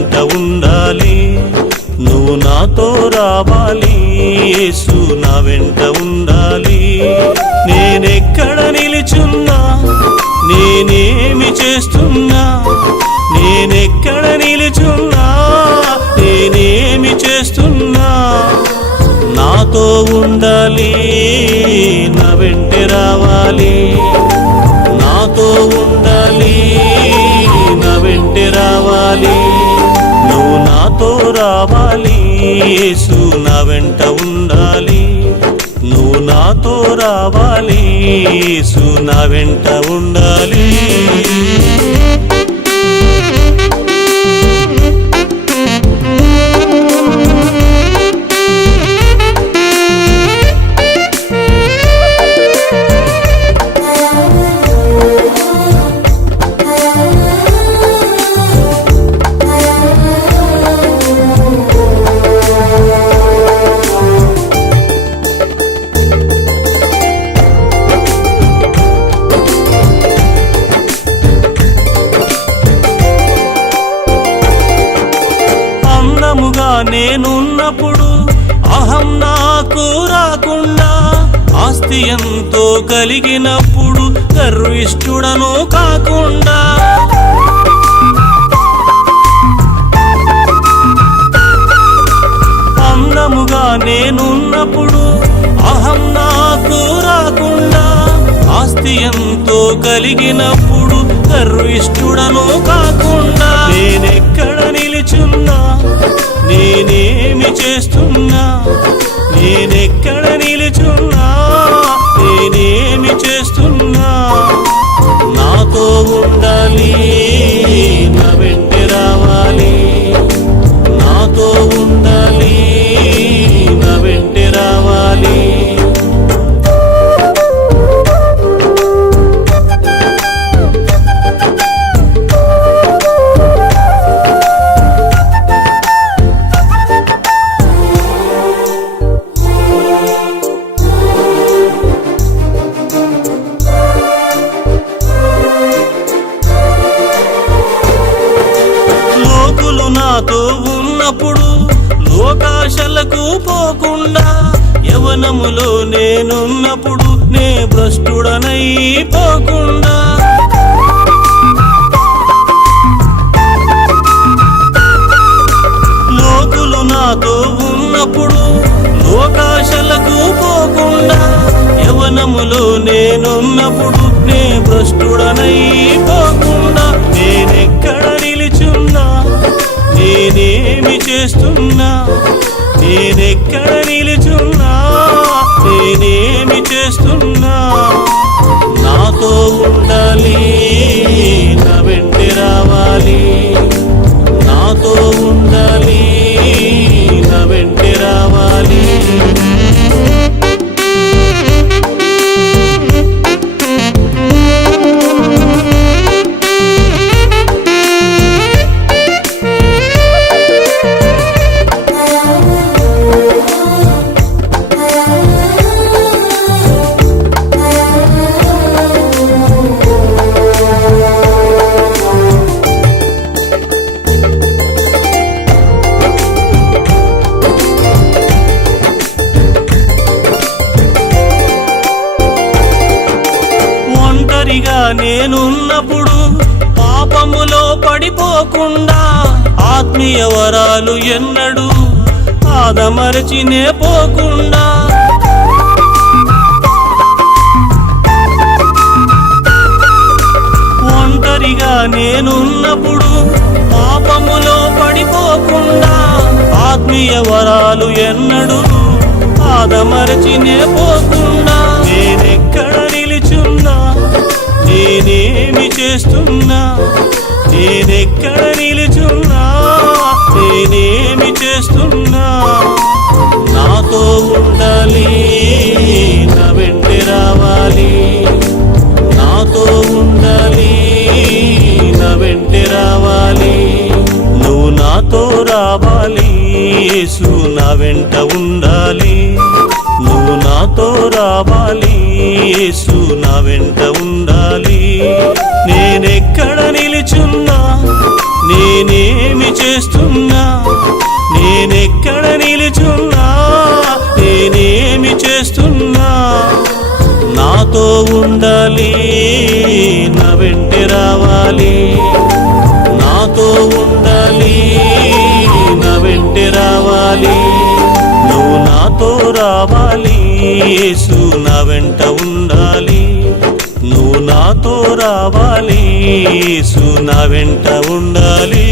వెంట ఉండాలి, నువ్వు నాతో రావాలి, యేసు నా వెంట ఉండాలి. నేనెక్కడ నిలుచున్నా, నేనేమి చేస్తున్నా, నేనెక్కడ నిలుచున్నా, నేనేమి చేస్తున్నా, నాతో ఉండాలి, నా వెంట రావాలి, నాతో ఉండాలి, నా వెంట రావాలి, నువ్వు నాతో రావాలి, యేసు నా వెంట ఉండాలి, నువ్వు నాతో రావాలి, యేసు నా వెంట ఉండాలి. నేనున్నప్పుడు అహం నాకు రాకుండా, ఆస్తి ఎంతో కలిగినప్పుడు గర్విష్ఠుడను కాకుండా, అందముగా నేనున్నప్పుడు అహం నాకు రాకుండా, ఆస్తి ఎంతో కలిగినప్పుడు గర్విష్ఠుడను కాకుండా, నేనెక్కడ నిలుచున్నా, నేనేమి చేస్తున్నా, నేనెక్కడ నిలుచున్నా, నేనేమి చేస్తున్నా, నాతో ఉండాలి, నా వెంట రావాలి, నాతో ఉండాలి, నా వెంట రావాలి. నాతో ఉన్నప్పుడు లోకాశలకు పోకుండా, యవనములో నేనున్నప్పుడు నే భ్రష్టుడనై పోకుండా, లోకులు నాతో ఉన్నప్పుడు లోకాశలకు పోకుండా, యవనములో నేనున్నప్పుడు నే భ్రష్టుడనై పోకుండా, నేనెక్కడ నిలుచున్నా, నేనేమి చేస్తున్నా, నేనెక్కడ నిలుచున్నా, నేనేమి చేస్తున్నా, నాతో ఉండాలి, నా వెంట రావాలి, నాతో ఉండాలి, నా వెంట రావాలి. నేనున్నప్పుడు పాపములో పడిపోకుండా, ఆత్మీయ వరాలు ఎన్నడూ ఆదమరచినే పోకుండా, ఒంటరిగా నేనున్నప్పుడు పాపములో పడిపోకుండా, ఆత్మీయ వరాలు ఎన్నడూ ఆదమరచినే పోకుండా, నేనెక్కడ నిలుచున్నా, నేనేమి చేస్తున్నా, నేనెక్కడ నిలుచున్నా, నేనేమి చేస్తున్నా, నాతో ఉండాలి, నా వెంట రావాలి, నాతో ఉండాలి, నా వెంట రావాలి, నువ్వు నాతో రావాలి, యేసు నా వెంట ఉండాలి, నువ్వు నాతో రావాలి, యేసు నా వెంట ఉండాలి. నేనెక్కడ నిలుచున్నా, నేనేమి చేస్తున్నా, నేనెక్కడ నిలుచున్నా, నేనేమి చేస్తున్నా, నాతో ఉండాలి, నా వెంటే రావాలి, నాతో ఉండాలి, నా వెంటే రావాలి, నువ్వు నాతో రావాలి, యేసు నా వెంట ఉండాలి, నువ్వు నాతో రావాలి, యేసు నా వెంట ఉండాలి.